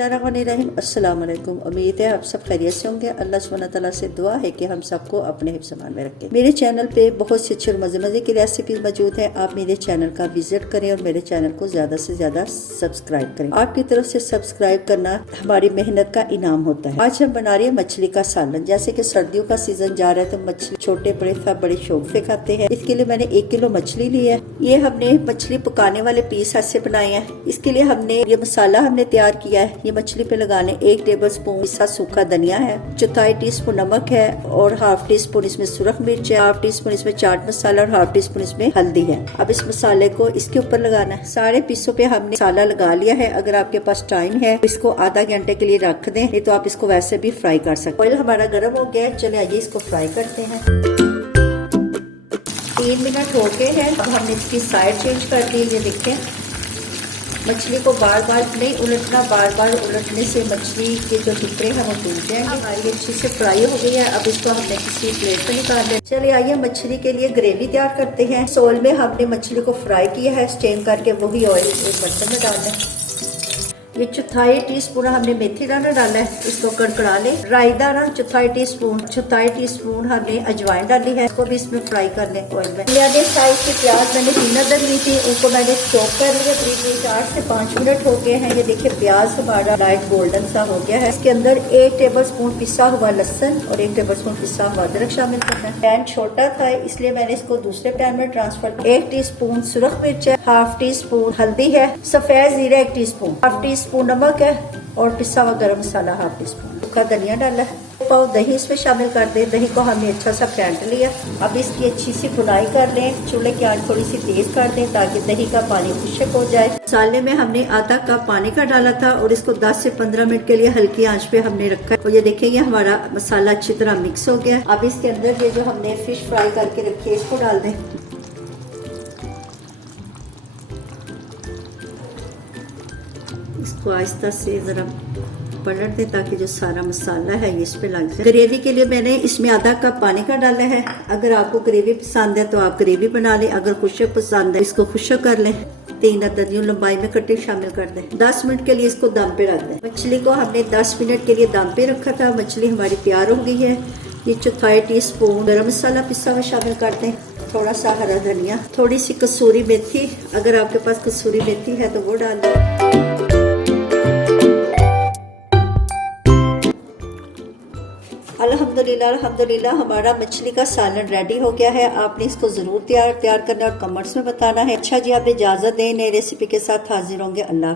बिस्मिल्लाहिर्रहमानिर्रहीम। अस्सलाम वालेकुम। उम्मीद है आप सब खैरियत से होंगे। अल्लाह सुब्हानहू तआला से दुआ है कि हम सबको अपने हिफ्ज़ अमान में रखे। मेरे चैनल पे बहुत सी अच्छी और मज़े की रेसिपी मौजूद है। आप मेरे चैनल का विजिट करें और मेरे चैनल को ज्यादा से ज्यादा सब्सक्राइब करें। आपकी तरफ से सब्सक्राइब करना हमारी मेहनत का इनाम होता है। आज हम बना रहे हैं मछली का सालन। जैसे कि सर्दियों का सीजन जा रहा है तो मछली छोटे बड़े सब बड़े शौक से खाते हैं। इसके लिए मैंने 1 किलो मछली ली है। ये हमने मछली पकाने वाले पीस ऐसे बनाए हैं। इसके लिए हमने ये मसाला हमने तैयार किया है। ये मछली पे लगाने 1 टेबलस्पून पिसा सूखा धनिया है, 1/4 टीस्पून नमक है और 1/2 टीस्पून इसमें सुरख मिर्च है, 1/2 टीस्पून इसमें चाट मसाला और 1/2 टीस्पून इसमें हल्दी है। अब इस मसाले को इसके ऊपर लगाना है। सारे पीसों पे हमने मसाला लगा लिया है। अगर आपके पास टाइम है तो इसको आधा घंटे के लिए रख दें, नहीं तो आप इसको वैसे भी फ्राई कर सकते। ऑयल हमारा गर्म हो गया है, चले आइए इसको फ्राई करते हैं। 3 मिनट हो गए हैं। अब हमने इसकी साइड चेंज कर दी। ये देखें, मछली को बार बार नहीं उलटना, बार बार उलटने से मछली के जो टुकड़े हैं वो टूट जाएंगे। हमारी अच्छी से फ्राई हो गई है। अब इसको हमने किसी प्लेट पे निकाल लिया। चलिए आइए मछली के लिए ग्रेवी तैयार करते हैं। सोल में हमने मछली को फ्राई किया है, स्टेन करके वही ऑयल एक बर्तन में डालना है। ये 1/4 टीस्पून हमने मेथी दाना डाला है, इसको कड़कड़ा ले। राई दाना 1/4 टीस्पून, 1/4 टीस्पून हमने अजवाइन डाली है, इसको भी इसमें फ्राई कर लें ऑयल में। मीडियम साइज की प्याज मैंने 3 अदद ली थी, उनको मैंने चॉप कर लिया। करीब 4 से 5 मिनट हो गए हैं। ये देखिए प्याज हमारा लाइट गोल्डन सा हो गया है। इसके अंदर 1 टेबलस्पून पिसा हुआ लहसुन और 1 टेबलस्पून पिसा हुआ अदरक शामिल करना है। पैन छोटा था इसलिए मैंने इसको दूसरे पैन में ट्रांसफर किया। 1 टीस्पून सुरख मिर्च है, 1/2 टीस्पून हल्दी है, सफेद जीरा 1 टीस्पून, 1/2 टीस्पून नमक है और पिसा हुआ गरम मसाला 1/2 टीस्पून। सूखा धनिया डाला है। पाव दही इसमें शामिल कर दे। दही को हमने अच्छा सा फेंट लिया। अब इसकी अच्छी सी भुनाई कर लें। चूल्हे की आंच थोड़ी सी तेज कर दें ताकि दही का पानी खुश्क हो जाए। मसाले में हमने आधा कप पानी का डाला था और इसको 10 से 15 मिनट के लिए हल्की आंच पे हमने रखा है। और ये देखेंगे हमारा मसाला अच्छी तरह मिक्स हो गया। अब इसके अंदर ये जो हमने फिश फ्राई करके रखी है इसको डाल दें। इसको आहिस्ता से जरा पलट दे ताकि जो सारा मसाला है ये इस पे लग जाए। ग्रेवी के लिए मैंने इसमें आधा कप पानी का डाला है। अगर आपको ग्रेवी पसंद है तो आप ग्रेवी बना लें, अगर खुश्क पसंद है इसको खुश्क कर लें। 3 अदद यूं लंबाई में कटे शामिल कर दें। 10 मिनट के लिए इसको दम पे रख दें। मछली को हमने 10 मिनट के लिए दम पे रखा था। मछली हमारी तैयार हो गई है। ये 1/4 टीस्पून गरम मसाला पिसा हुआ शामिल कर दें, थोड़ा सा हरा धनिया, थोड़ी सी कसूरी मेथी, अगर आपके पास कसूरी मेथी है तो वो डाल दें। अल्हम्दुलिल्लाह हमारा मछली का सालन रेडी हो गया है। आपने इसको जरूर तैयार करना और कमेंट्स में बताना है। अच्छा जी, आप इजाजत दें, नई रेसिपी के साथ हाजिर होंगे। अल्लाह।